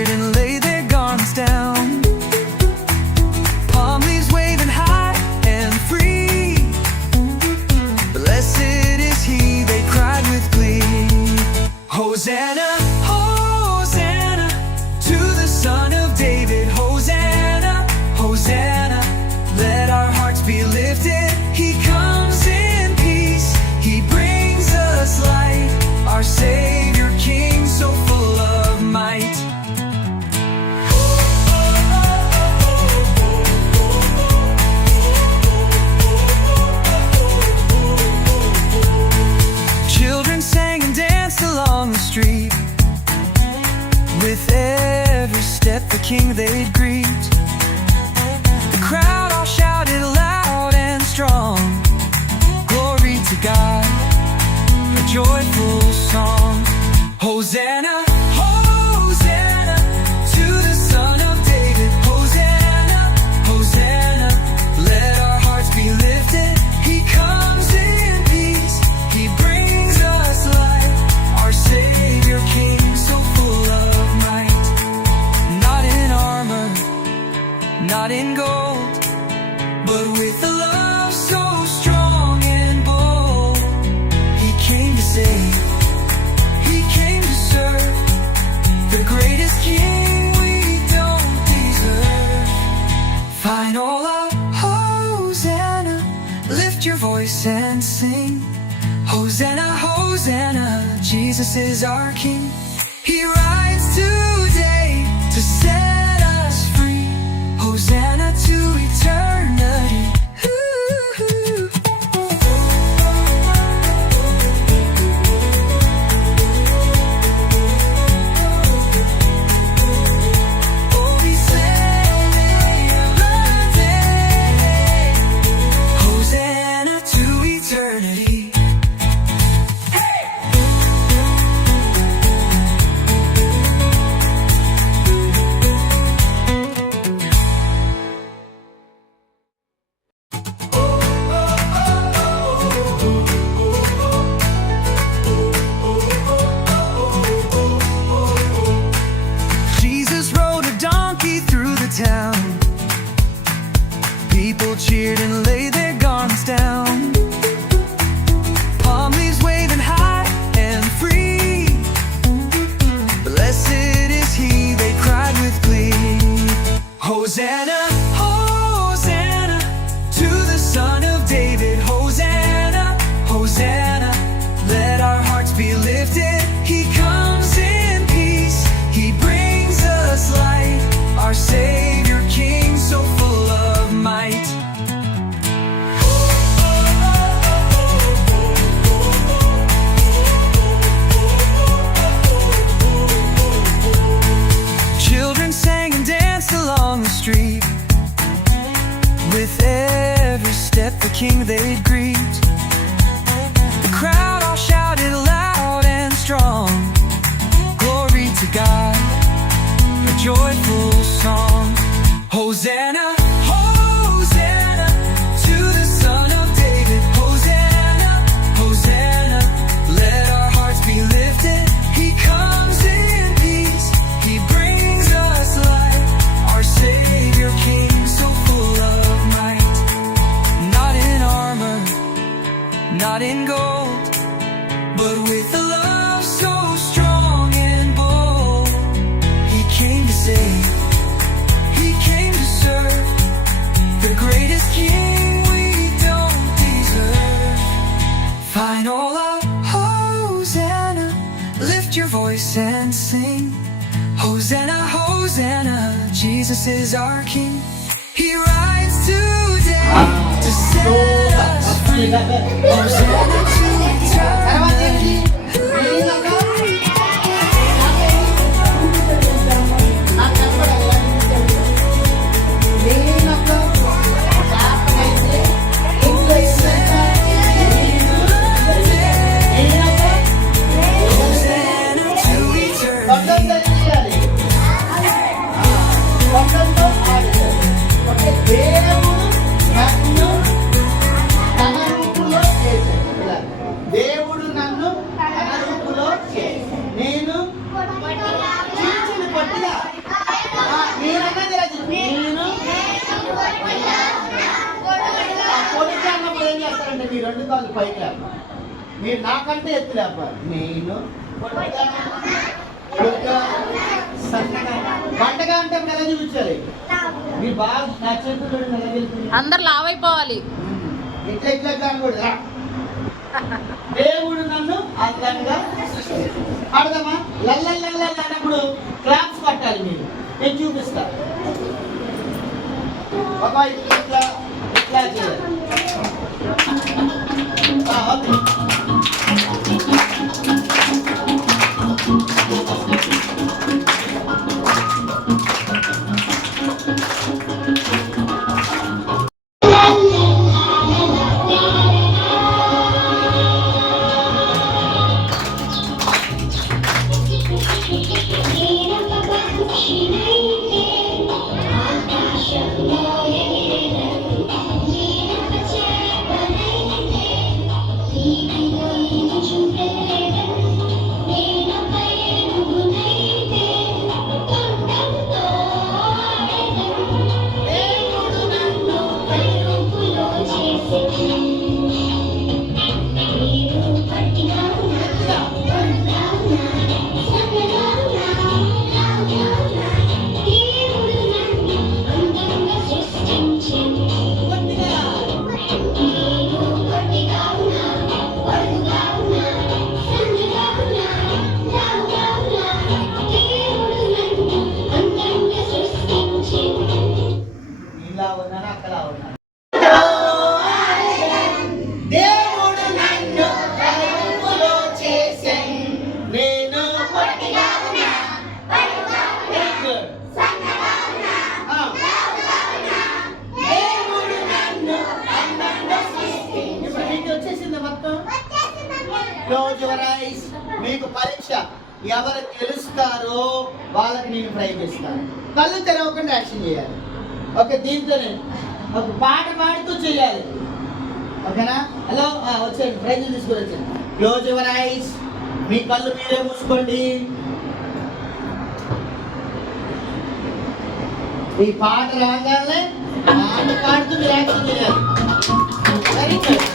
cheered and laid their garments down. Palm leaves waving high and free. Blessed is he, they cried with glee. Hosanna, Hosanna, to the Son of David. Hosanna, Hosanna, let our hearts be lifted. He comes in peace, he brings us light. Our Savior King, so full of might. Children sang and danced along the street. With every step the King they'd greet. The crowd all shouted loud and strong, glory to God, a joyful song. Hosanna, Hosanna, to the Son of David. Hosanna, Hosanna, let our hearts be lifted. He comes in peace, he brings us light. Our Savior King, so full of might. Not in armor, not in gold, but with a love so strong and bold. He came to save, he came to serve, the greatest King we don't deserve. Final love, Hosanna, lift your voice and sing. Hosanna, Hosanna, Jesus is our King. He rides today to set us free. Hosanna to eternity. People cheered and laid their garments down. Palm leaves waving high and free. Blessed is he, they cried with glee. Hosanna, Hosanna, to the Son of David. Hosanna, Hosanna, let our hearts be lifted. He comes in peace, he brings us light. Our Savior King, so full of might. Children sang and danced along the street. With every step the King they'd greet. The crowd all shouted loud and strong, glory to God, a joyful song. Hosanna, Hosanna, to the Son of David. Hosanna, Hosanna, let our hearts be lifted. He comes in peace, he brings us light. Our Savior King, so full of might. Not in armor, not in gold, but with a love so strong and bold. He came to save, he came to serve, the greatest King we don't deserve. Final love, Hosanna, lift your voice and sing. Hosanna, Hosanna, Jesus is our King. He rides today to set us free. Hosanna to eternity. దేవుడు నన్ను కాళ్ళు పైకి లేపాలి. మీరు నాకంటే ఎత్తు లేపాలి. నేను సన్నగా వంటగా అంటే ఇప్పుడు ఎలా చూపించాలి? మీరు బాగా నా చేతులు ఎలా వెళ్తుంది? అందరు లావైపోవాలి. ఇట్లా ఇట్లా ఇట్లా అనకూడదు. దేవుడు నన్ను అందంగా ఆడదామా? లల్లల్లల్ల అన్నప్పుడు క్లాప్స్ పట్టాలి మీరు. నేను చూపిస్తా. బాబా ఇట్లా ఇట్లా చేయాలి. ఓకే. దేవుడు నన్ను కరువులో చేసెను. నేను పొట్టిగా ఉన్నా, బరువుగా ఉన్నా, దేవుడు నన్ను అందంగా సృష్టించెను. ఇప్పుడు మీకు వచ్చేసింది మొత్తం. Close your eyes. మీకు పరీక్ష. ఎవరు గెలుస్తారో వాళ్ళకి నేను ప్రైజ్ ఇస్తాను. కళ్ళు తెరవకుండా యాక్షన్ చేయాలి. ఓకే, దీంతోనే ఒక పాట పాడుతూ చేయాలి. ఓకేనా? హలో, వచ్చేయండి, ప్రైజ్ తీసుకొని వచ్చేయండి. Close your eyes. మీ కళ్ళు మీరే మూసుకోండి. ఈ పాట రాగానే పాట పాడుతూ మీరు యాక్షన్ చేయాలి. Very good.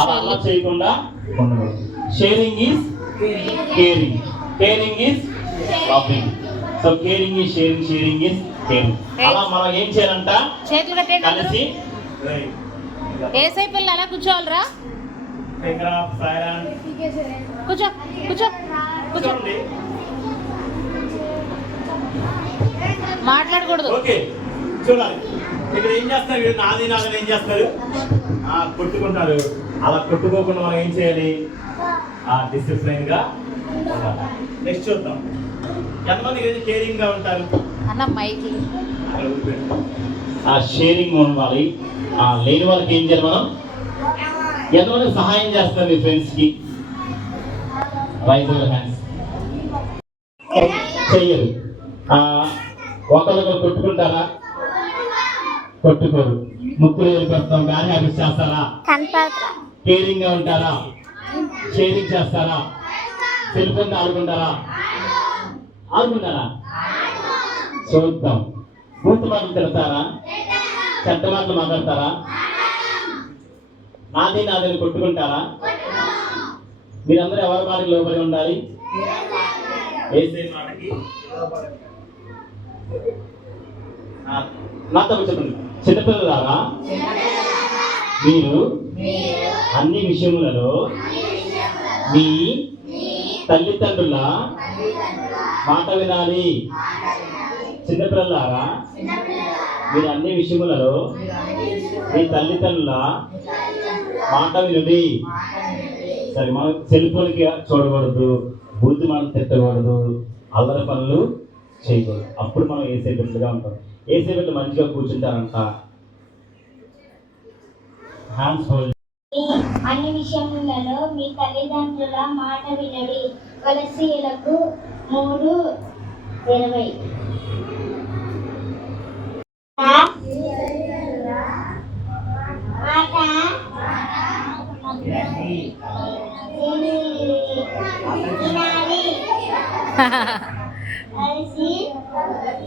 అలా అలా చేయకుండా ఉండకూడదు. Sharing is caring, caring is loving. So caring is sharing, sharing is caring. అలా మనం ఏం చేయాలంట, చేతులు కట్టేటప్పుడు కలిసి ఏసై పిల్లలు అలా కూర్చోవాలరా. కూర్చో కూర్చో కూర్చో. చూడండి. మాట్లాడకూడదు. ఓకే చూడాలి. ఇక్కడ ఏం చేస్తారు, వీళ్ళు నాది నాదని ఏం చేస్తారు, కొట్టుకుంటారు. అలా కొట్టుకోకుండా మనం ఏం చేయాలి, డిసిప్లైన్ గా ఉండాలి. నెక్స్ట్ చూద్దాం. ఎంతమంది కేరింగ్ గా ఉంటారు అన్న మైకి. షేరింగ్ ఉండాలి. లేని వాళ్ళకి ఏం చేయాలి, మనం ఎంతమంది సహాయం చేస్తారు మీ ఫ్రెండ్స్ కి? Rise your hands. చెయ్యరు. ఒకరికొకరు కొట్టుకుంటారా? కొట్టుకోరు. ముక్కులు వెళ్ళిపోతాం. బ్యాడ్ హ్యాబిట్స్ చేస్తారా? కేరింగ్ గా ఉంటారా? షేరింగ్ చేస్తారా? సెల్ ఫోన్ ఆడుకుంటారా? ఆడుకుంటారా? చూద్దాం. బూత్ మాటలు తిడతారా? చెడ్డ మాటలు మాట్లాడతారా? నాది నాదని కొట్టుకుంటారా? మీరందరూ ఎవరి మాటకి లోబడి ఉండాలి? ఏసే మాటకి. నాతో చెప్పండి. చిన్నపిల్లలారా, మీరు అన్ని విషయములలో మీ తల్లిదండ్రుల మాట వినాలి. చిన్నపిల్లలారా, మీరు అన్ని విషయములలో మీ తల్లిదండ్రుల మాట వినుడి. సరే, మనం సెల్ ఫోన్కి చూడకూడదు, బూత్ మనం తిట్టకూడదు, అల్లరి పనులు చేయకూడదు. అప్పుడు మనం ఏసే బిడ్డలుగా ఉంటాం. ఏసే బిడ్డలు మంచిగా కూర్చుంటారంట. Hands hold. అన్ని విషయములలో మీ తల్లిదండ్రుల మాట వినడి. కొలస్సీయులకు 3:20. కలిసి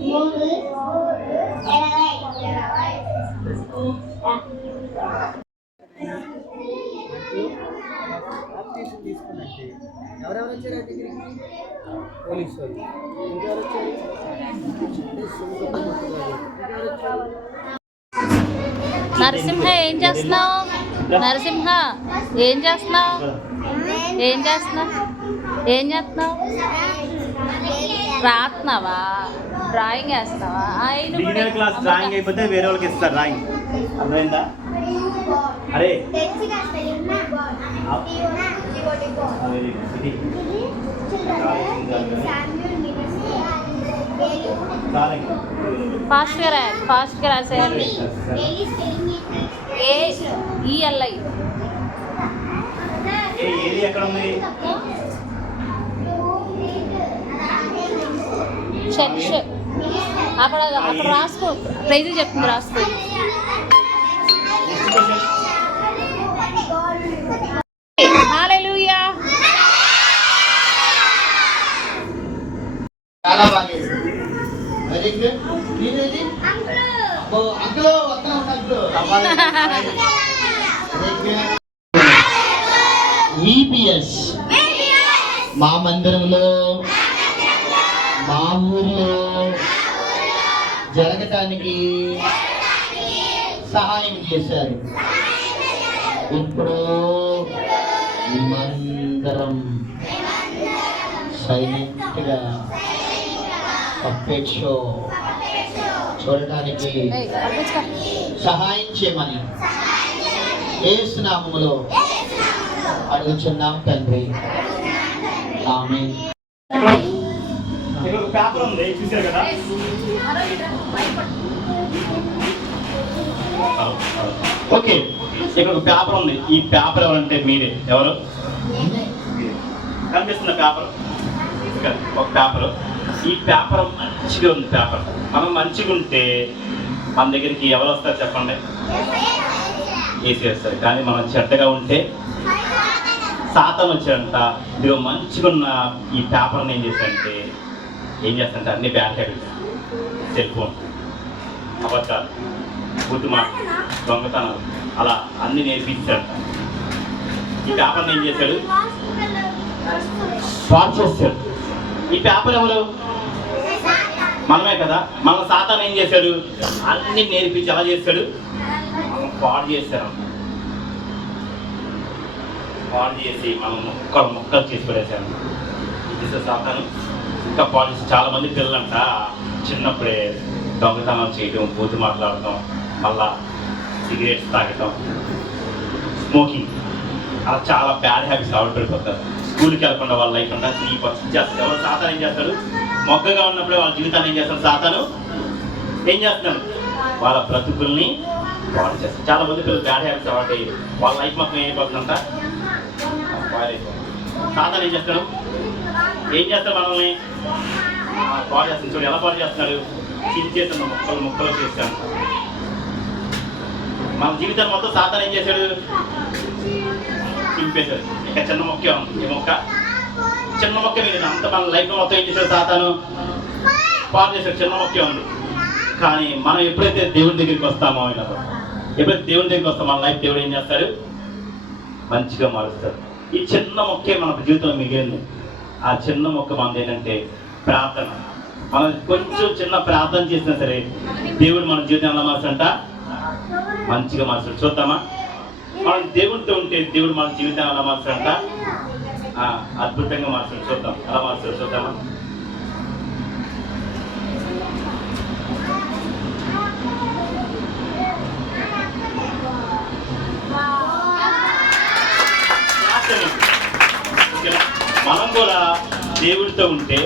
3:20. తీసుకున్నట్టే ఎవరెవరు వచ్చారు ఆ దగ్గరికి? పోలీసు వాళ్ళు. ఇంకెవరు వచ్చారు? నరసింహ ఏం చేస్తున్నావు? నరసింహ ఏం చేస్తున్నావు? ఏం చేస్తున్నావు? ఏం చేస్తున్నావు? రాస్తున్నావా? డ్రాయింగ్ వేస్తున్నావా? బిగినర్ క్లాస్ డ్రాయింగ్ అయిపోతే వేరే వాళ్ళకి ఇస్తారు డ్రాయింగ్. అర్థమైందా? అరే ఫాస్ట్గా రాసేయండి. ELI ఏది ఎక్కడ ఉంది? చర్చ్ అక్కడ అక్కడ రాసుకో. ప్రైజ్ చెప్తుంది, రాసుకో. హల్లెలూయా. చాలా బాగా చేశారు. Very good. మీరేది? అంకుల్ వస్తా ఉన్నట్టు. EPS మా మందిరంలో మా ఊరిలో జరగటానికి సహాయం చేశారు. ఇప్పుడు మేమందరం సైలెంట్గా పప్పెట్ షో చూడటానికి సహాయం చేయమని యేసు నామములో అడుగుచున్నాం తండ్రి. ఆమేన్. ఇక్కడ ఒక పేపర్ ఉంది, చూసారు కదా? ఓకే, ఇక్కడ ఒక పేపర్ ఉంది. ఈ పేపర్ ఎవరంటే మీరే. ఎవరు? కనిపిస్తున్న పేపర్. ఒక పేపర్. ఈ పేపర్ మంచిగా ఉంది. పేపర్ మనం మంచిగా ఉంటే మన దగ్గరికి ఎవరు వస్తారు చెప్పండి? ఏసీ వస్తారు. కానీ మనం చెడ్డగా ఉంటే సాతం వచ్చాడంట. ఇదిగో మంచిగా ఉన్న ఈ పేపర్ని ఏం చేస్తాడంటే అన్ని బ్యాడ్ హ్యాబిట్స్, సెల్ ఫోన్, అబద్ధాలు, బుద్ధి మాట, దొంగతనాలు, అలా అన్ని నేర్పించాడంట. ఈ పేపర్ని ఏం చేశాడు? పాడు చేశాడు. ఈ పేపర్ ఎవరు? మనమే కదా. మన సాతాను ఏం చేశాడు? అన్ని నేర్పించి ఎలా చేశాడు? పాడు చేశారు. పాడు చేసి మనం ముక్కలు చేసి పడేశాను. ఇది సాతాను. ఇంకా పాడు చేసి చాలా మంది పిల్లలంట చిన్నప్పుడే దొంగతనం చేయడం, బూతు మాట్లాడటం, మళ్ళా సిగరెట్స్ తాగటం, స్మోకింగ్, అలా చాలా బ్యాడ్ హ్యాబిట్స్ అలవాటు పడిపోతారు. స్కూల్కి వెళ్ళకుండా వాళ్ళ లైఫ్ అంతా ఈ పరిస్థితి చేస్తారు. ఎవరు సాతాను ఏం చేస్తాడు? మొగ్గగా ఉన్నప్పుడే వాళ్ళ జీవితాన్ని ఏం చేస్తాడు? సాతాను ఏం చేస్తున్నాడు? వాళ్ళ బ్రతుకుల్ని పాడు చేస్తారు. చాలా మంది పిల్లలు బ్యాడ్ హ్యాబిట్స్ అలవాటు అయ్యి వాళ్ళ లైఫ్ మొత్తం ఏమైపోతుందంట? సాతాను ఏం చేస్తాడు? ఏం చేస్తాడు? మనల్ని పాడు చేస్తాడు. చూడు ఎలా పాడు చేస్తున్నాడు? చించేస్తున్న ముక్కలు చేస్తాడు. మన జీవితాన్ని మొత్తం సాతాను ఏం చేశాడు? చింపేశాడు. ఇంకా చిన్న మొక్కే ఉంది. ఈ మొక్క చిన్న మొక్క మీద అంత మన లైఫ్ మొత్తం ఏం చేశాడు? సాతాను పాడు చేశాడు. చిన్న మొక్కే ఉంది. కానీ మనం ఎప్పుడైతే దేవుడి దగ్గరికి వస్తామో, ఎప్పుడైతే దేవుడి దగ్గరికి వస్తామో మన లైఫ్ దేవుడు ఏం చేస్తాడు? మంచిగా మారుస్తాడు. ఈ చిన్న మొక్కే మన జీవితంలో మిగిలింది. ఆ చిన్న మొక్క మనది ఏంటంటే ప్రార్థన. మనం కొంచెం చిన్న ప్రార్థన చేసినా సరే దేవుడు మన జీవితం ఎలా మార్చంట? మంచిగా మార్చాడు. చూద్దామా? మనం దేవుడితో ఉంటే దేవుడు మన జీవితాన్ని ఎలా మార్చాడంట? అద్భుతంగా మార్చాడు. చూద్దాం ఎలా మార్చాడు. చూద్దామా? మనం కూడా దేవుడితో ఉంటే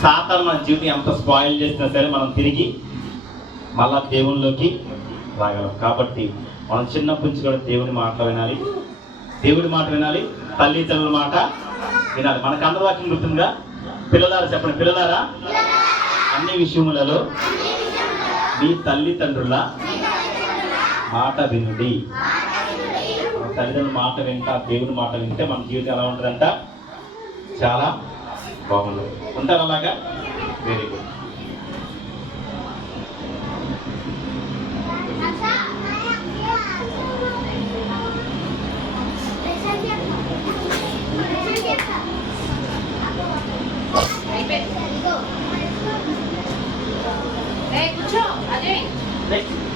సాతాను మన జీవితం ఎంత స్పాయిల్ చేసినా సరే మనం తిరిగి మళ్ళా దేవునిలోకి రాగలం. కాబట్టి మనం చిన్నప్పటి నుంచి కూడా దేవుడి మాట వినాలి. దేవుడి మాట వినాలి, తల్లిదండ్రుల మాట వినాలి. మనకు అందరి వాక్యం గుర్తుందిగా? పిల్లలారా చెప్పండి. పిల్లలారా, అన్ని విషయములలో మీ తల్లిదండ్రుల మాట వినుడి. మన తల్లిదండ్రుల మాట వింటా, దేవుడి మాట వింటే మన జీవితం ఎలా ఉంటుందంట? చాలా బాగుంటుంది. ఉంటారు అలాగా? Very good.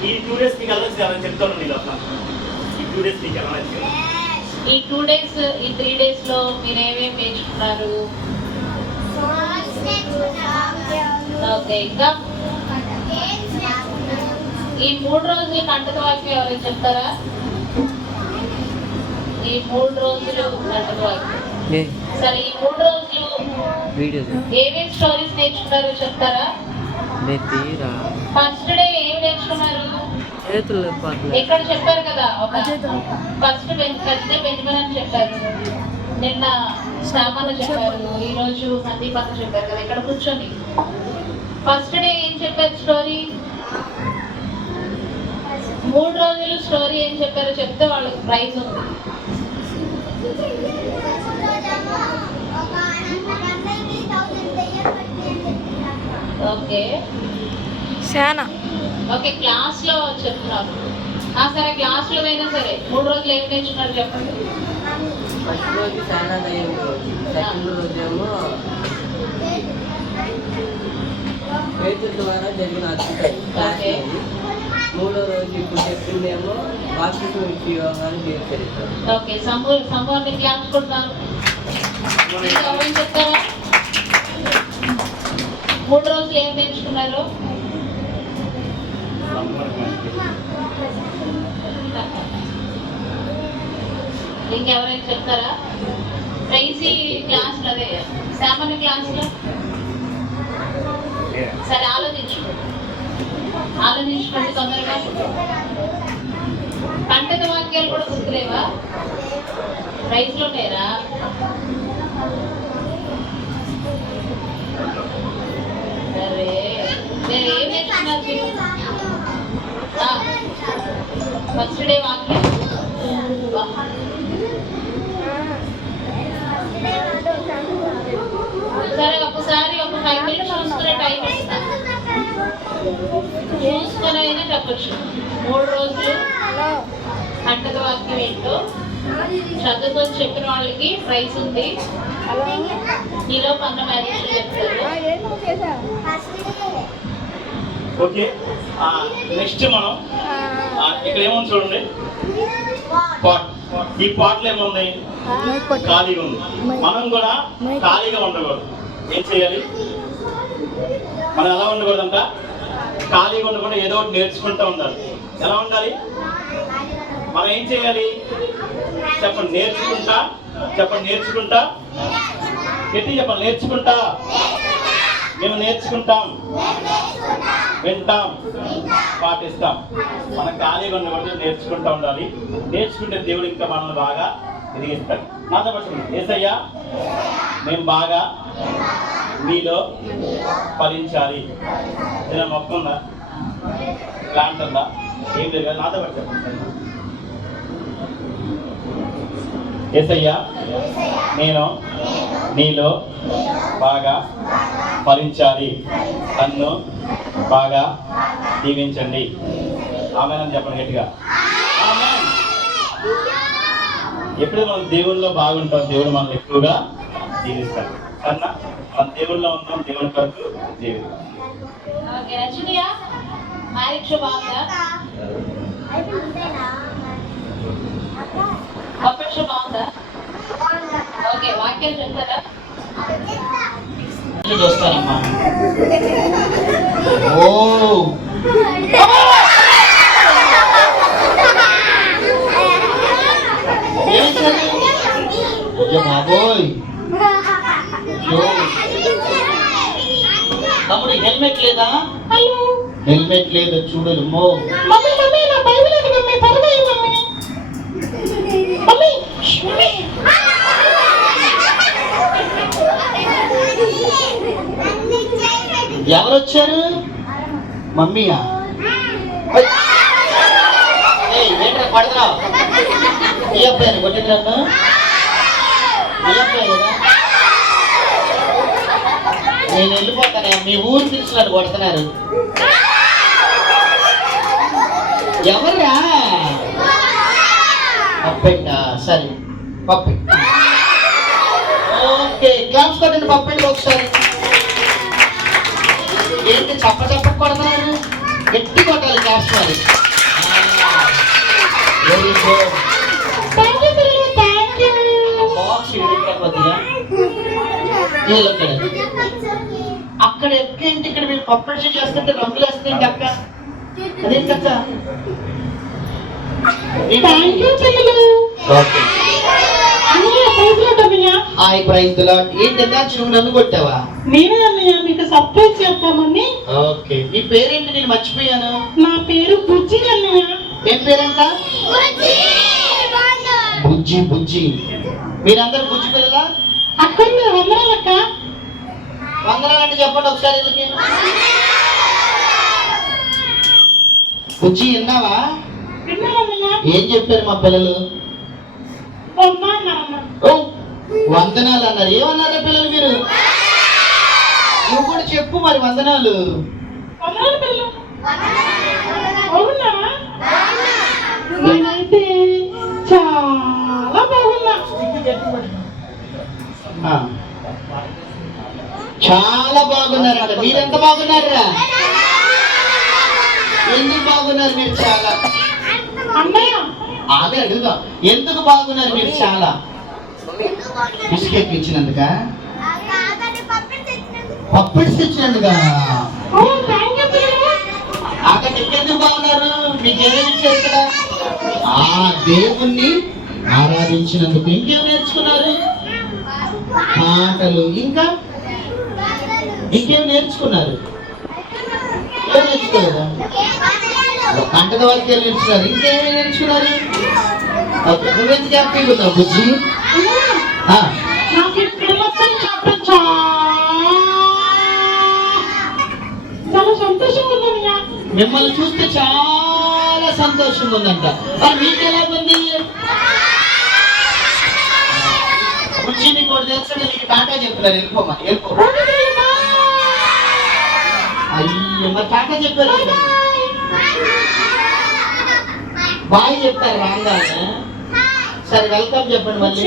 ఈ 2 days మీకు ఎలా వచ్చి చెప్తాను. నీకు అట్లా ఈ 2 days మీకు ఎలా వచ్చి? ఈ 2 days, ఈ 3 days లో మీరు ఏమేమి నేర్చుకున్నారు? ఓకే, ఇంకా ఈ 3 రోజులు కంటక వాక్యం ఎవరైనా చెప్తారా? ఈ 3 రోజులు కంటక వాక్యం. సరే, ఈ 3 రోజులు ఏమేమి స్టోరీస్ నేర్చుకున్నారో చెప్తారా? ఫస్ట్ డే ఏమి నేర్చుకున్నారు? ఇక్కడ చెప్పారు కదా, ఫస్ట్ బెంజమిన్ అని చెప్పారు, నిన్న సామాన్లు చెప్పారు, ఈ రోజు సందీప్ అక్క చెప్పారు కదా ఇక్కడ కూర్చొని. ఫస్ట్ డే ఏం చెప్పారు స్టోరీ? 3 రోజులు స్టోరీ ఏం చెప్పారో చెప్తే వాళ్ళకి ప్రైజ్ ఉంది. ఓకే ఓకే, క్లాస్ లో చెప్తున్నారు. సరే, క్లాస్ లో అయినా సరే 3 రోజులు ఏం నేర్చుకున్నారు చెప్పండి. ఫస్ట్ రోజు చాలా దయ్యం రోజు, సెకండ్ రోజేమో పేతుల ద్వారా జరిగిన అద్భుతం క్లాస్. మూడో రోజు ఇప్పుడు చెప్పిందేమో బాప్తిజం ఇచ్చి యోగాన్ని చేస్తారు. ఓకే, సంపూర్ణ క్లాస్ కొడతాను. ఎవరైనా చెప్తారా? 3 రోజులు ఏం నేర్చుకున్నారు? ఇంకెవరైనా చెప్తారా? ప్రైజీ క్లాస్ లో, అదే సామాన్య క్లాస్ లో. సరే, ఆలోచించుకోండి తొందరగా. కంటక వాక్యాలు కూడా గుర్తులేవా? ప్రైజ్ లో లేరా? సరే, నేను ఏం నేర్చుకున్నారు? ఫస్ట్ డే వాక్యం. సరే, ఒకసారి ఒక 5 minutes చూసుకునే టైం ఇస్తా. చూసుకునే అయినా చెప్పచ్చు. 3 రోజులు కంటక వాక్యం ఏంటో శ్రద్ధతో చెప్పిన వాళ్ళకి ప్రైజ్ ఉంది. ఈలో పన్న మ్యారేజ్ చెప్తారు. ఓకే, నెక్స్ట్ మనం ఇక్కడ ఏముంది చూడండి, పాట్. ఈ పాటలు ఏముంది? ఖాళీగా ఉంది. మనం కూడా ఖాళీగా ఉండకూడదు. ఏం చేయాలి? మనం ఎలా ఉండకూడదంట? ఖాళీగా ఉండకుండా ఏదో ఒకటి నేర్చుకుంటూ ఉండాలి. ఎలా ఉండాలి? మనం ఏం చేయాలి చెప్పండి? నేర్చుకుంటా. చెప్పండి, నేర్చుకుంటా. ఎట్టి చెప్పండి, నేర్చుకుంటా. మేము నేర్చుకుంటాం, వింటాం, పాటిస్తాం. మనం ఖాళీగా ఉండకూడదు, నేర్చుకుంటూ ఉండాలి. నేర్చుకుంటే దేవుడు ఇంకా మనల్ని బాగా ఎదిగిస్తాడు. నాతో పట్టుకుంది, యేసయ్యా మేము బాగా మీలో ఫలించాలి. ఏదైనా మొక్క ఉందా? ప్లాంట్ ఉందా? ఏం లేదు కదా. నాతో పట్టు చెప్పండి. యేసయ్యా నేను నీలో బాగా ఫలించాలి, నన్ను బాగా దీవించండి. ఆమేన్ అని చెప్పండి గట్టిగా. ఆమేన్. ఎప్పుడు మనం దేవుళ్ళలో బాగుంటాం, దేవుడు మనల్ని ఎక్కువగా దీవిస్తాడు. కన్నా మన దేవుళ్ళలో ఉన్నాం, దేవుడి కొరకు జీవితం. ఓకే, రజనీయా మ్యారేజ్ బాగుందా? అప్పటి బాగుందా? ఓకే, వాక్యాలు చెప్తారా? చూస్తానమ్మా. ఓ బాబోయ్, తమ్ముడు హెల్మెట్ లేదా? హెల్మెట్ లేదా చూడదు. ఎవరొచ్చారు? మమ్మీయా? ఏంట్రా పడుతున్నావు? ఈ అబ్బాయి కొట్టిందా? ఈ అబ్బాయి కదా. నేను వెళ్ళిపోతాను. మీ ఊరు పిలిచినట్టు కొడుతున్నారు. ఎవర్రా? పప్పెట్టా? సరే పప్పె. ఓకే, క్లాస్ కొట్టండి పప్పెట్టి ఒకసారి. ఏంటి చప్ప కొడుతున్నారు? గట్టి కొట్టాలి క్లాస్ మరి. Very good. బాక్స్ కొద్దిగా అక్కడ ఎక్కేంటి? ఇక్కడ మీరు పప్పెట్టి చేస్తుంటే రంగులు వేస్తుందండి అక్క. అదేంటక్క? ఏంటి నువ్వు నన్ను కొట్టావా? నేనే అన్నయ్య మీకు సర్ప్రైజ్ చేద్దామని. ఓకే, నీ పేరేంటి? నేను మర్చిపోయాను. నా పేరు బుజ్జి అన్నయ్య. ఏం పేరంట? బుజ్జి. బుజ్జి, మీరందరూ బుజ్జి పిల్లలా? అక్కడ వందనాలక్క. వందనాలంటే చెప్పండి ఒకసారి వీళ్ళకి. బుజ్జి విన్నావా? ఏం చెప్పారు మా పిల్లలు? వందనాలు అన్నారు. ఏమన్నారా పిల్లలు మీరు? నువ్వు కూడా చెప్పు మరి వందనాలు. నేనైతే చాలా బాగున్నా. చాలా బాగున్నారంట. మీరెంత బాగున్నారా? ఎందుకు బాగున్నారు మీరు? చాలా. అన్నయ్య అదే అడుగుదా, ఎందుకు బాగున్నారు మీరు? చాలా. బిస్కెట్ ఇచ్చినందుక? పప్పెట్స్ ఇచ్చినందుక? అక్కడ ఎందుకు బాగున్నారు? మీకేమేమి ఇచ్చారు కదా? ఆ దేవుణ్ణి ఆరాధించినందుకు. ఇంకేం నేర్చుకున్నారు? పాటలు. ఇంకా ఇంకేం నేర్చుకున్నారు? ఏం నేర్చుకోలేదా? గంటల వరకు నేర్చుకున్నారు. ఇంకేమేమి నేర్చుకున్నారు? నువ్వెందుకు హ్యాపీగా ఉన్నావు బుజ్జి? నాకు చాలా సంతోషంగా ఉందన్నయ్య. మిమ్మల్ని చూస్తే చాలా సంతోషంగా ఉందంట. మరి మీకు ఎలా ఉంది? బుజ్జి నీకు ఒకటి తెలుసు, నీకు టాటా చెప్తున్నారు. వెళ్ళిపోమా, వెళ్ళిపో. అయ్యో, మరి టాటా చెప్పారు. బాయ్ చెప్తారు రాగానే. సరే వెల్కమ్ చెప్పండి మళ్ళీ.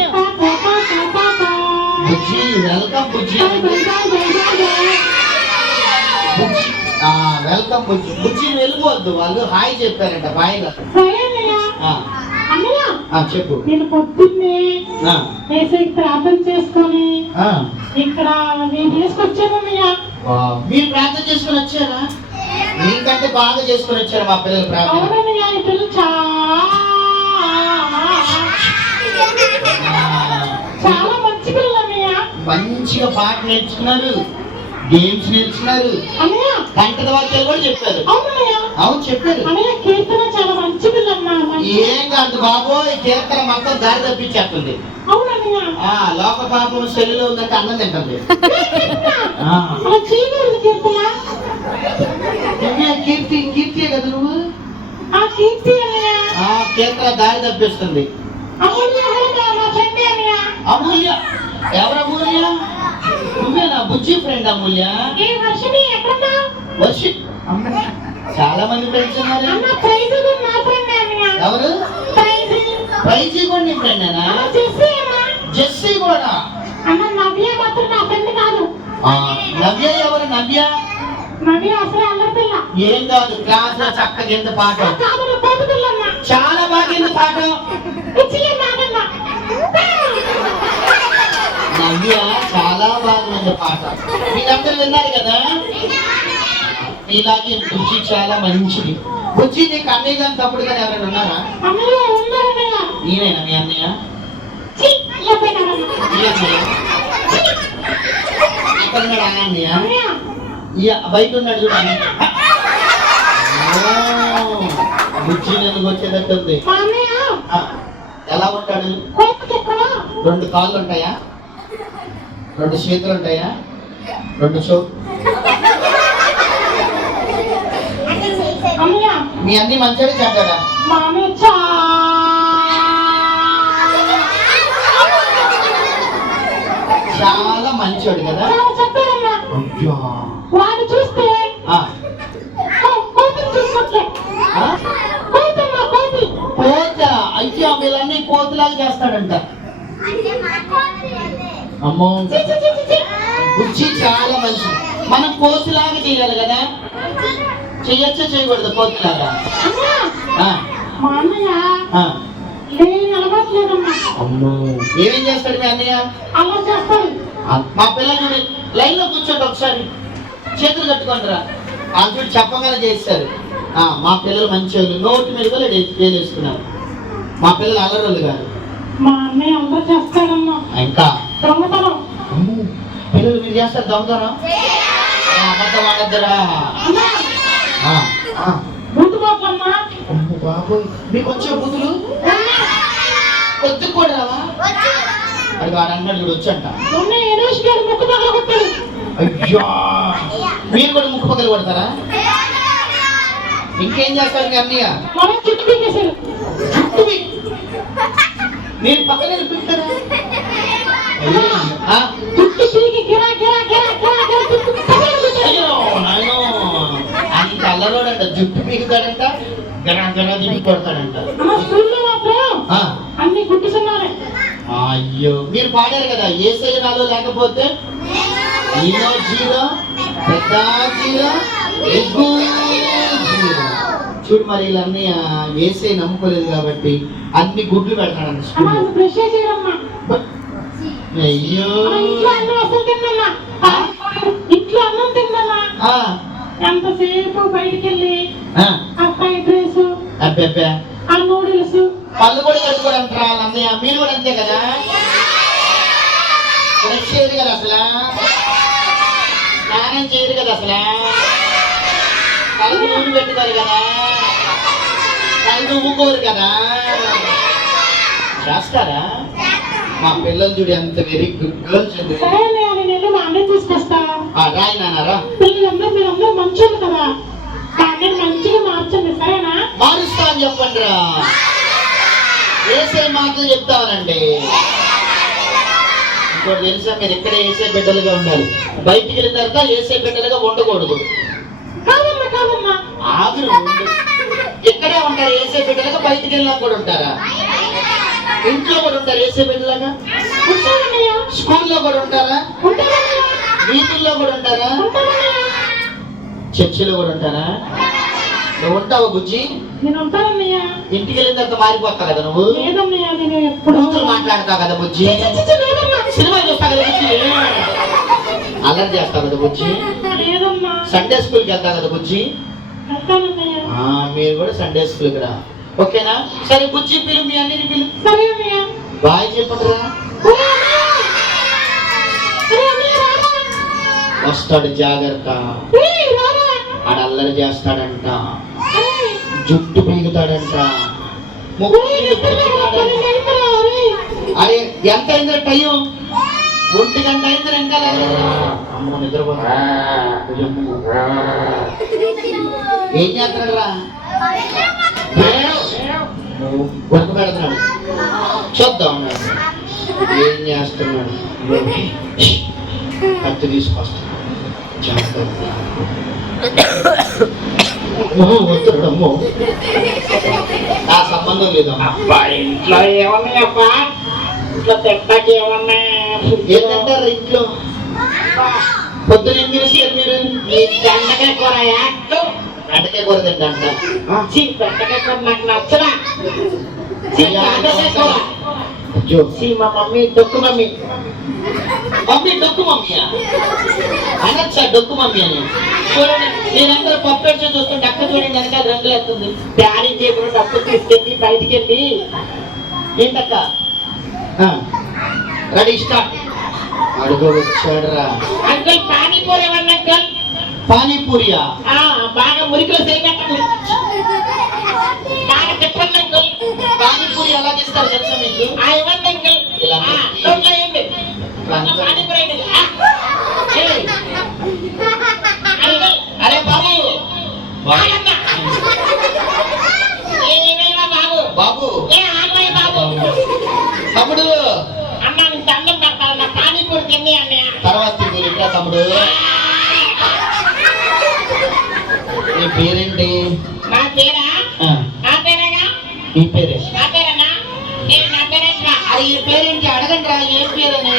బుజ్జి వెల్కమ్ బుజ్జి. బుజ్జి వెల్కమ్ బుజ్జి. బుజ్జిని వెళ్ళిపోవద్దు, వాళ్ళు హాయ్ చెప్పారంట, బాయ్ గా. చెప్పు. నేను పొద్దున్నే వేసవికి ప్రార్థన చేసుకొని ఇక్కడ నేను తీసుకొచ్చానయ్యా. మీరు ప్రార్థన చేసుకుని వచ్చారా? మీకంటే బాగా చేసుకుని వచ్చారు మా పిల్లలు ప్రార్థన. అవునయ్యా, ఈ పిల్లలు చాలా మంచి పిల్లలయ్యా. మంచిగా పాట నేర్చుకున్నారు, గేమ్స్ నేర్చుకున్నారు, గంటల వాక్యాలు కూడా చెప్పారు. అవును చెప్పారు. కీర్తన చాలా మంచి పిల్లమ్మా. ఏం కాదు బాబోయ్, కీర్తన మొత్తం దారి తప్పించేస్తుంది. లోక పాపం సెల్లులో ఉందంటే అన్నం తింటుంది. కీర్తి కీర్తియే కదా నువ్వు. కీర్తన దారి తప్పిస్తుంది. అమూల్య ఎవరు? అమూల్య నువ్వేనా? బుజ్జి ఫ్రెండ్ అమూల్య. వర్షి చాలా మంది ఫ్రెండ్స్ ఉన్నారు. ఎవరు? ప్రైజీ కూడా నీ ఫ్రెండేనా? జెస్సీ కూడా. నవ్య ఎవరు? నవ్య ఏం కాదు, క్లాస్ లో చక్కగా ఎంత పాట, చాలా బాగా ఎంత పాట. నవ్య చాలా బాగుంది పాట. మీరందరూ విన్నారు కదా. ఇలాగే బుజ్జి చాలా మంచిది. బుజ్జి నీకు అన్నయ్య గాని తప్పుడు కానీ ఎవరైనా ఉన్నారా? ఈయనేనా మీ అన్నయ్య? ఇక్కడ ఉన్నాడు అన్నయ్య. బయట ఉన్నాడు చూడండి. బుజ్జి నేను వచ్చేటట్టుంది. ఎలా ఉంటాడు? 2 కాళ్ళు ఉంటాయా? 2 చేతులు ఉంటాయా? 2 మీ అన్ని మంచిగా చెప్పాడా? చాలా మంచోడు కదా. వాడు చూస్తే కోత అయ్యో వీళ్ళన్నీ కోతులాగా చేస్తాడంట. అమ్మో బుజ్జి చాలా మంచిది. మనం కోతులాగా చేయాలి కదా. చెయ్యొచ్చా చేయకూడదు కోతులాగా? అమ్మో ఏమేం చేస్తాడు మీ అన్నయ్య? మా పిల్లలు లైన్ లో కూర్చోండి, ఒకసారి చేతులు కట్టుకుంటారా? వాళ్ళు చెప్పగానే చేస్తారు. మా పిల్లలు మంచి వాళ్ళు, నోటి మీద కూడా వేసుకున్నారు. మా పిల్లలు అల్లరోళ్ళు కాదు. మా అన్నయ్య అందరూ చేస్తాడమ్మా. ఇంకా దొంగతనం పిల్లలు మీరు చేస్తారు దొంగతనం? అబద్ధం ఆడద్దరా? బాబోయ్ మీకు వచ్చే బుద్ధులు కొద్ది కూడా రావా? అది వాడు అన్నాడు కూడా వచ్చంట. అయ్యా మీరు కూడా ముక్కు పక్కలు కొడతారా? ఇంకేం చేస్తారు మీ అన్నయ్య? మీరు పక్కన పిలుస్తారా? అంత అల్లరోడంట, జుట్టు పీకుతాడంట, గరా గరా దిగి కొడతాడంట. అయ్యో మీరు పాడారు కదా, యేసయ్య నాలో లేకపోతే ఈనో జీరో, పెద్ద జీరో, ఎగ్గు జీరో. చూడు మరి వీళ్ళన్నీ యేసయ్య నమ్ముకోలేదు కాబట్టి అన్ని గుడ్లు పెడతాడంట. అయ్యో ఎంతసేపు బయటికి వెళ్ళి ఫ్రైడ్ రైస్, నూడిల్స్, పళ్ళు కూడా కట్టుకోవడంటారా వాళ్ళన్నయ్య? మీరు కూడా అంతే కదా. బ్రష్ చేయరు కదా అసలు, స్నానం చేయరు కదా అసలు, కళ్ళు నూనె పెట్టుకోరు కదా, కళ్ళు ఊకోరు కదా. చేస్తారా? మా పిల్లలు చూడు ఎంత వెరీ గుడ్ గర్ల్స్. తీసుకొస్తా రాయి నాన్నారా? పిల్లలందరూ మీరందరూ మంచోళ్ళు కదా, కానీ మంచిగా మార్చండి సరేనా? మారుస్తా అని చెప్పండి రా. ఏసే మాటలు చెప్తామనండి. ఇంకోటి తెలుసా, మీరు ఎక్కడ ఏసే బిడ్డలుగా ఉండాలి. బయటికి వెళ్ళిన తర్వాత ఏసే బిడ్డలుగా ఉండకూడదు. ఆగురు ఇక్కడే ఉంటారు ఏసే బిడ్డలుగా, బయటికి వెళ్ళినా కూడా ఉంటారా? ఇంట్లో కూడా ఉంటారు వేసే బిడ్డలాగా? స్కూల్లో కూడా ఉంటారా? వీధుల్లో కూడా ఉంటారా? చర్చిలో కూడా ఉంటారా? నువ్వు ఉంటావా బుజ్జి? నేను ఉంటానన్నయ్య. ఇంటికి వెళ్ళిన తర్వాత మారిపోతావు కదా నువ్వు? లేదన్నయ్య, నేను ఎప్పుడు బూతులు మాట్లాడతావు కదా బుజ్జి? సినిమా చూస్తావు కదా బుజ్జి? అల్లరి చేస్తావు కదా బుజ్జి? లేదమ్మా. సండే స్కూల్కి వెళ్తావు కదా బుజ్జి? వెళ్తానన్నయ్య. మీరు కూడా సండే స్కూల్కి రా, ఓకేనా? సరే బుజ్జి పిలు, మీ అన్నిని పిలు. సరే అన్నయ్య. బాయ్ చెప్పరా. వస్తాడు జాగ్రత్త. ఆడ అల్లరి చేస్తాడంట, జుట్టు పీగుతాడంట, అరే ఎంత అయిందో టైం? 1 గంట అయింది. వెనకాల అమ్మో నిద్రపోతా. ఏం చేస్తున్నాడు రా? గుర్తు పెడుతున్నాడు, చూద్దాం అన్నాడు. ఏం చేస్తున్నాడు? కత్తి తీసుకొస్తాడు. వస్తున్నాడమ్మో, ఆ సంబంధం లేదమ్మా. ఇంట్లో ఏమన్నాయబ్బా? ఇంట్లో తింటాకి ఏమన్నా? ఏంటంటారు ఇంట్లో? పొద్దున ఏం చేస్తారు మీరు? బెండకాయ కూర యాక్టు. బెండకాయ కూర తింటంట. బెండకాయ కూర నాకు నచ్చరా. బెండకాయ కూర మా మమ్మీ డొక్కు మమ్మీ. మమ్మీ డొక్కు మమ్మీయా? అనొచ్చా డొక్కు మమ్మీ అని? చూడండి, నేనందరూ పప్పెట్టు చూస్తుంటే అక్క చూడండి వెనకాల రంగులు వేస్తుంది. డాడీ జేబులో డబ్బు తీసుకెళ్ళి బయటికి వెళ్ళి ఏంటక్క? Ready start. అడుగు వచ్చాడురా. అంకుల్ పానీపూరి ఏమన్నా అంకుల్? పానీపూరియా? బాగా మురికిలో చేయగట్టండి, బాగా చెప్పండి అంకుల్. పానీపూరి ఎలాగ ఇస్తారు తెలుసా మీకు? ఇవ్వండి అంకుల్. ఇలా వేయండి పానీపూరి అండి. అరే బాబు, ఏమైనా బాబు బాబు ఆగమయ్య బాబు. తమ్ముడు అన్న దండం పెడతాను, నా పానీపూరి తిని అన్నయ్య. తర్వాత తిందు ఇంకా. తమ్ముడు నీ పేరేంటి? నా పేరా? నా పేరేగా. నీ పేరే? నా పేరన్నా? నా పేరేంట్రా? అరే ఈ పేరేంటి అడగండి రా, ఏం పేరని?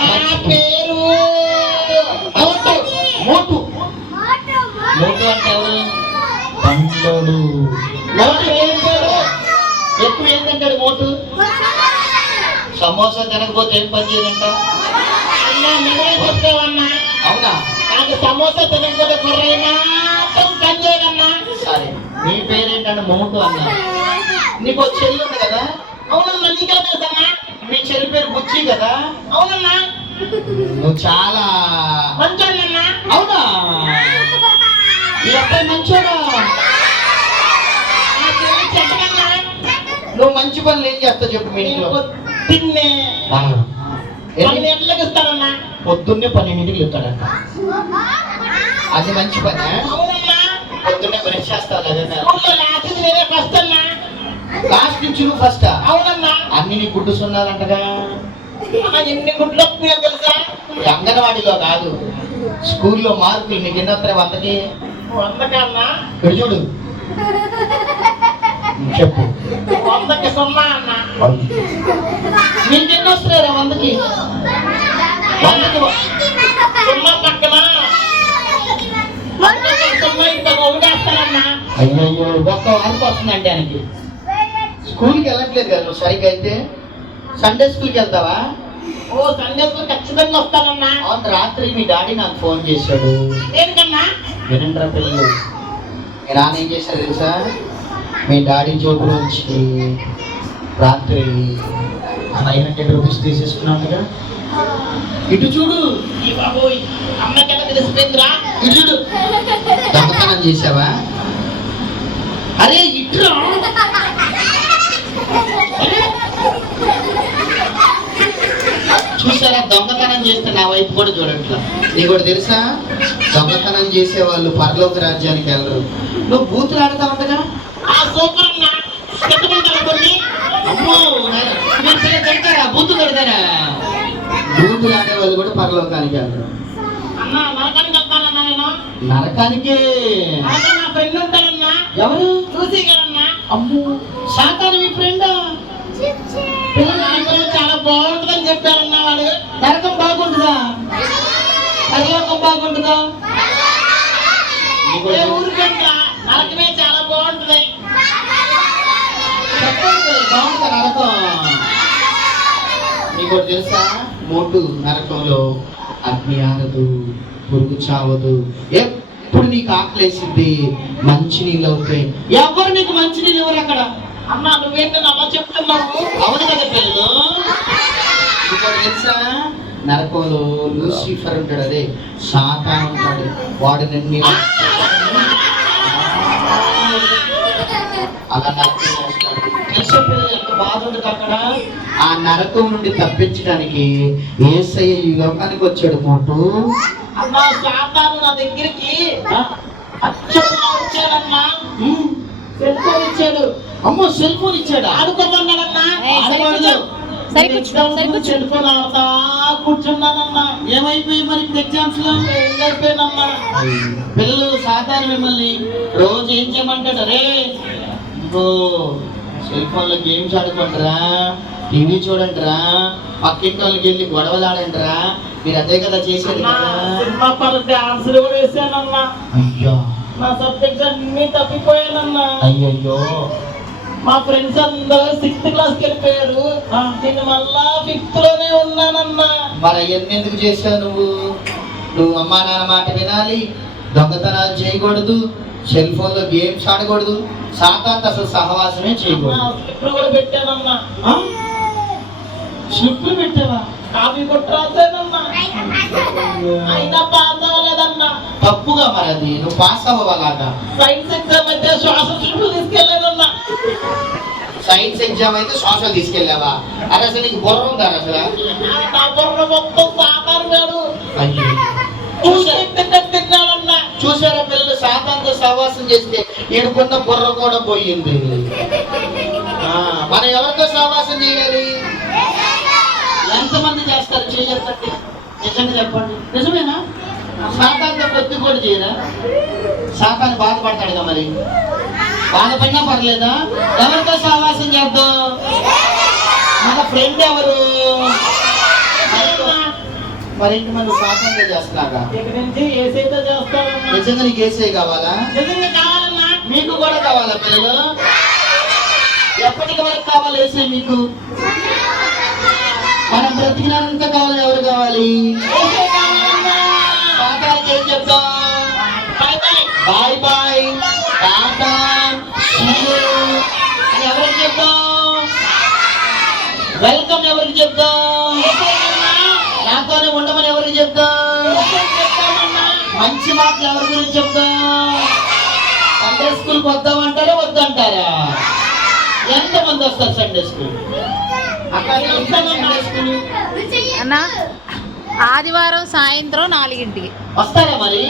నా పేరు మోటు. మోటు మోటు అంటే ఎవరు? పంటోడు. మోటు ఏం పేరు? ఎక్కువ ఏం తింటాడు మోటు? సమోసా తినకపోతే ఏం పని చేయదంట? అన్నా నువ్వే చెప్తావన్నా. అవునా? నాకు సమోసా తినకపోతే కుర్రై మాత్రం పని చేయదన్నా. సరే, నీ పేరేంటంటే మోటు అన్నా. నీకు ఒక చెల్లి ఉంది కదా? అవునన్నా, నీకెలా తెలుసన్నా? మీ చెల్లి పేరు బుచ్చి కదా? అవునన్నా, నువ్వు చాలా మంచోళ్ళన్నా. అవునా? ఈ అబ్బాయి మంచోడా? నా చెల్లి చెడ్డదన్నా. నువ్వు మంచి పనులు ఏం చేస్తావు చెప్పు మీ ఇంట్లో? తిన్నే ఎన్ని- ఎట్లకి ఇస్తానన్నా? పొద్దున్నే 12ంటికి చెప్తాడంట. అది మంచి పని. అవునన్నా, పొద్దున్నే బ్రష్ చేస్తావు కదా? ఊళ్ళో లాస్ట్ నేనే ఫస్ట్ అన్నా. లాస్ట్ నుంచి నువ్వు ఫస్ట్? అవునన్నా. అన్ని నీ గుడ్డు సున్నారంటగా? ఎన్ని గుడ్లు వస్తున్నాయో తెలుసా? అంగన్వాడీలో కాదు, స్కూల్లో మార్కులు నీకు ఎన్ని వస్తాయి 100కి? 100కన్నా ఇక్కడ చూడు, చెప్పు. 100కి 0 అన్నా. నీకు ఎన్ని వస్తున్నాయి 100కి? 100కి 0 పక్కన 0 ఇంత ఒకటేస్తానన్నా. అయ్యో ఒక్క మార్పు వస్తుందంటే ఆయనకి. స్కూల్కి వెళ్ళట్లేదు కదా నువ్వు సరిగ్గా? అయితే సండే స్కూల్కి వెళ్తావా? ఓ సండే స్కూల్ ఖచ్చితంగా వస్తానన్నా. అవును, రాత్రి మీ డాడీ నాకు ఫోన్ చేశాడు. దేనికన్నా? వినండ్రా పిల్లలు, మీ నాన్న ఏం చేశాడు తెలుసా? మీ డాడీ జోబు నుంచి రాత్రి 500 రూపీస్ తీసేసుకున్నాడుగా. ఇటు చూడు. ఈ బాబోయ్, అమ్మకెలా తెలిసిపోయిందిరా? ఇటు చూడు, దొంగతనం చేసావా? అరే ఇట్లా చూసారా? దొంగతనం చేస్తే నా వైపు కూడా చూడట్లా. నీకు కూడా తెలుసా? దొంగతనం చేసే వాళ్ళు పరలోక రాజ్యానికి వెళ్ళరు. నువ్వు బూతులు ఆడుతా ఉండగా? సూపర్ అన్నా. చెప్పుకుంటారా కొన్ని? అమ్మో నాయనా, మీరు పిల్లలు తింటారా? బూతులు పెడతారా? బూతులు ఆడే వాళ్ళు కూడా పరలోకానికి వెళ్ళరు. అన్నా నరకానికి వెళ్తానన్నా నేను. నరకానికే. అదే నా ఫ్రెండ్ ఉంటానన్నా. ఎవరు? చూసి కదన్నా. అమ్మో సాతాను మీ ఫ్రెండ్ పిల్లలు చాలా బాగుంటుందని చెప్పారన్నా వాడు. నరకం బాగుంటుందా పరలోకం బాగుంటుందా? ఏ ఊరికంటా నరకమే చాలా బాగుంటుంది. చెప్పండి బాగుంటుందా నరకం? నీకు తెలుసా మోటు నరకంలో అగ్ని ఆరదు, పురుగు చావదు, ఎప్పుడు నీకు ఆకలేసింది మంచి నీళ్ళు అవుతాయి. ఎవరు నీకు మంచి నీళ్ళు ఎవరు అక్కడ? అమ్మా నువ్వేంటో అలా చెప్తున్నావు. అవును కదా పిల్లలు. ఇప్పుడు తెలుసా నరకంలో లూసిఫర్ ఉంటాడు, అదే సాతాను ఉంటాడు. వాడు నన్ను అలా నరకం చేస్తాడు. తెలిసే పిల్లలు ఎంత బాధ ఉంటుంది అక్కడ. ఆ నరకం నుండి తప్పించడానికి యేసయ్య ఈ లోకానికి వచ్చాడు. మోటు అమ్మా సాతాను నా దగ్గరికి వచ్చాడమ్మా. సెల్ ఫోన్ ఇచ్చాడు. అమ్మో సెల్ ఫోన్ ఇచ్చాడు. ఆడుకోమన్నాడన్నా. సెల్ ఫోన్ ఆడతా కూర్చున్నానన్నా. ఏమైపోయి మరి ఎగ్జామ్స్ లో అయిపోయినమ్మా. పిల్లలు సాతాను మిమ్మల్ని రోజు ఏం చేయమంటాడు? అరే ఇంకో సెల్ ఫోన్ లో గేమ్స్ ఆడుకుంటారా, టీవీ చూడండిరా, పక్కింటి వాళ్ళకి వెళ్ళి గొడవలు ఆడండిరా. మీరు అదే కదా చేసేది కదా. అయ్యో నా సబ్జెక్ట్స్ అన్ని తప్పిపోయానన్నా. అయ్యయ్యో మా ఫ్రెండ్స్ అందరూ 6th క్లాస్కి వెళ్ళిపోయారు. నేను మళ్ళా 5th లోనే ఉన్నానన్నా. మరి అవన్నీ ఎందుకు చేసావు నువ్వు? నువ్వు అమ్మా నాన్న మాట వినాలి, దొంగతనాలు చేయకూడదు, సెల్ ఫోన్ లో గేమ్స్ ఆడకూడదు, సాతాను అసలు సహవాసమే చేయకూడదు. స్లిప్లు కూడా పెట్టానన్నా. స్లిప్లు పెట్టావా? కాపీ కొట్టి రాసానన్నా. అయినా పాస్ అవ్వలేదన్నా. తప్పుగా మరి అది నువ్వు పాస్ అవ్వవాలాగా. సైన్స్ ఎగ్జామ్ అయితే శ్వాస స్లిప్లు తీసుకెళ్ళానన్నా. సైన్స్ ఎగ్జామ్ అయితే శ్వాస తీసుకెళ్ళావా? అది అసలు నీకు బుర్ర ఉందా అసలు? నా బుర్ర మొత్తం సాతాను. అయ్యో చూసారా పిల్లలు, సాతానుతో సహవాసం చేస్తే ఈడుకున్న బుర్ర కూడా పోయింది. మనం ఎవరితో సహవాసం చేయాలి? ఎంతమంది చేస్తారు? చేయొద్దండి. నిజంగా చెప్పండి. నిజమేనా? సాతానుతో కొద్ది కూడా చేయరా? సాతాను బాధపడతాడుగా. మరి బాధపడినా పర్లేదా? ఎవరితో సహవాసం చేద్దాం? మన ఫ్రెండ్ ఎవరు? మరి ఇంటి మంది సాతానుతో చేస్తున్నాగా. నిజంగా నీకు ఏసే కావాలా? నిజంగా కావాలన్నా. మీకు కూడా కావాలా పిల్లలు? ఎప్పటికి వరకు కావాలి ఏసే మీకు? మనం బ్రతికినంత కావాలి. ఎవరు కావాలి? సాతానుకి ఏం చెప్తాం? బాయ్ బాయ్ టాటా అని ఎవరికి చెప్తాం? వెల్కమ్ ఎవరికి చెప్తాం? నాతోనే ఉండమని ఎవరికి చెప్తాం? మంచి మాటలు ఎవరి గురించి చెప్తాం? సండే స్కూల్కి వద్దామంటారా వద్దంటారా? ఎంతమంది వస్తారు సండే స్కూల్? అన్న ఆదివారం సాయంత్రం 4 వస్తారా? మరి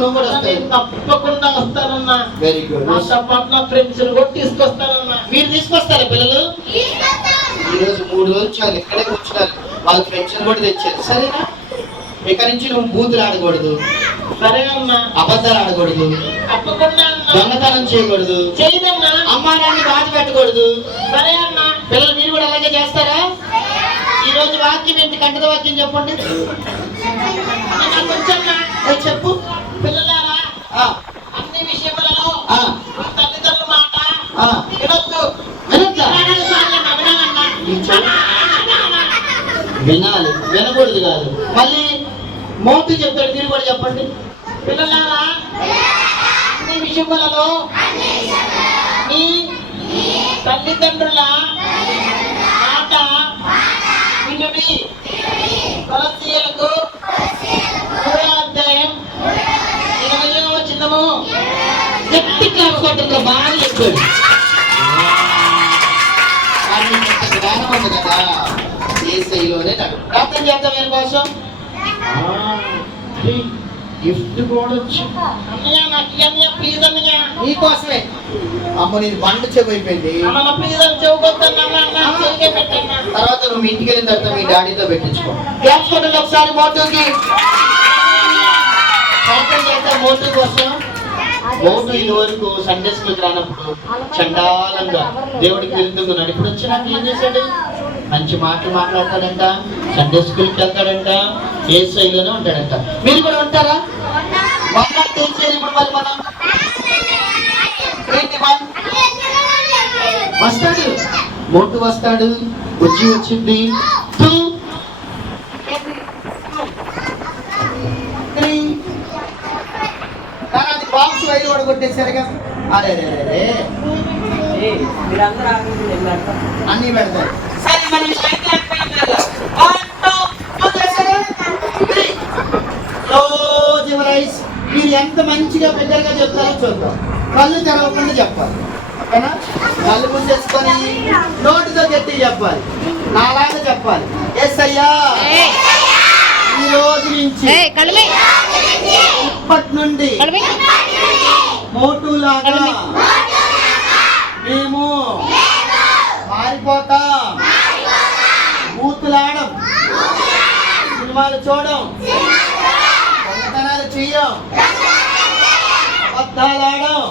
నువ్వు కూడా వస్తాయి. తప్పకుండా వస్తానన్నా. Very good. నాతో పాటు నా ఫ్రెండ్స్ కూడా తీసుకొస్తానన్నా. మీరు తీసుకొస్తారా పిల్లలు? ఈరోజు 3 రోజులు చాలు ఇక్కడే కూర్చున్నారు. వాళ్ళ ఫ్రెండ్స్ కూడా తెచ్చారు. సరేనా? ఇక్కడ నుంచి నువ్వు బూతులు ఆడకూడదు, సరే అన్నా. అబద్ధాలు ఆడకూడదు, తప్పకుండా దొంగతనం చేయకూడదు, చేయదమ్మా. అమ్మా నాన్న బాధ పెట్టకూడదు. సరే అన్నా. పిల్లలు మీరు కూడా అలాగే చేస్తారా? ఈ రోజు వాక్యం ఏంటి? కంటద వాక్యం చెప్పండి. చెప్పు. పిల్లలారా, అన్ని విషయములలో తల్లిదండ్రుల మాట వినొద్దు. వినాలి, వినకూడదు కాదు. మళ్ళీ మోటు చెప్తాడు, మీరు కూడా చెప్పండి. పిల్లలారా, అన్ని విషయములలో మీ తల్లిదండ్రుల మాట వినుడి. కొలస్సీయులకు 3వ అధ్యాయం 20వ వచనము. గట్టి కాసుకోవటంలో బాగా చెప్పాడు. జ్ఞానం ఉంది కదా, ఏసైలోనే ప్రార్థన చేద్దాం. ఆయన కోసం గిఫ్ట్ కూడా వచ్చి అన్నయ్య నాకు ఇవన్నీ ప్లీజ్ అన్నయ్య. నీకోసమే. అమ్మ నీది బండ చెవైపోయింది. అమ్మ ప్లీజ్ అని చెవుకొద్దన్నా. పెట్టన్నా. తర్వాత నువ్వు ఇంటికి వెళ్ళిన తర్వాత మీ డాడీతో పెట్టించుకో. క్లాస్ కొట్టండి ఒకసారి మోటోకి. ప్రార్థన చేద్దాం మోటో కోసం. మోటు ఇది వరకు సండే స్కూల్కి రానప్పుడు చండాలంగా దేవుడికి విరుదుకున్నాడు. ఇప్పుడు వచ్చినాక ఏం చేశాడు? మంచి మాటలు మాట్లాడతాడంట, సండే స్కూల్కి వెళ్తాడంట, ఏ శైలిలోనే ఉంటాడంట. మీరు కూడా ఉంటారా? వాళ్ళంటే ఏం చేయాలి ఇప్పుడు? మళ్ళీ మనం ఏంటి వస్తాడు, మోటు వస్తాడు, బుజ్జి వచ్చింది, అది బాక్స్ వైర్ కూడా కొట్టేశారుగా. అరే మీరందరూ ఆగండి, నేను పెడతా. అన్ని పెడతారు. సరే మరి మీరు ఎంత మంచిగా బిగ్గరగా చెప్తారో చూద్దాం. కళ్ళు తెరవకుండా చెప్పాలి, ఓకేనా? కళ్ళు ముందేసుకొని నోటితో గట్టి చెప్పాలి, నాలాగా చెప్పాలి. ఎస్ అయ్యా, ఈ రోజు నుంచి ఇప్పటి నుండి మోటులాగా మేము మారిపోతాం. బూతులాడం, సినిమాలు చూడం, దొంగతనాలు చెయ్యం, అబద్ధాలాడం.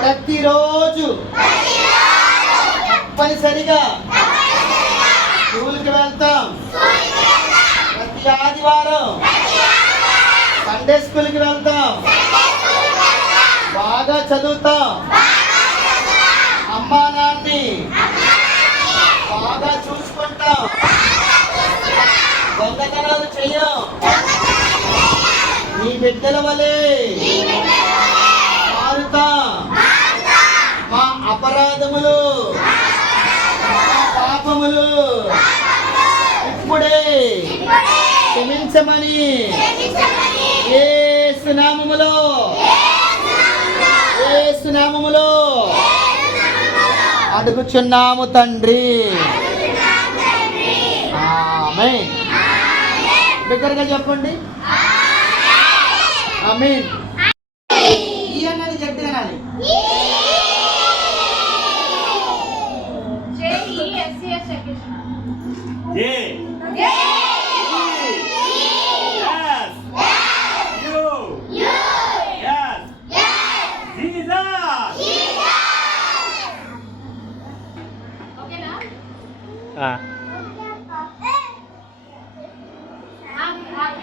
ప్రతిరోజు తప్పనిసరిగా స్కూల్కి వెళ్తాం. ప్రతి ఆదివారం సండే స్కూల్కి వెళ్తాం. బాగా చదువుతాం. అమ్మా నాన్ని బాగా చూసుకుంటాం. దొంగతనాలు చెయ్యం. నీ బిడ్డల వలె మారుతాం. మా అపరాధములు, మా పాపములు ఇప్పుడే క్షమించమని యేసు నామములో అడుగుచున్నాము తండ్రి. ఆమేన్. బిగ్గరగా చెప్పండి, ఆమేన్. ఈ అన్నది గట్టిగా అనాలి.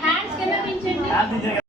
హ్యాండ్స్ కింద దించండి.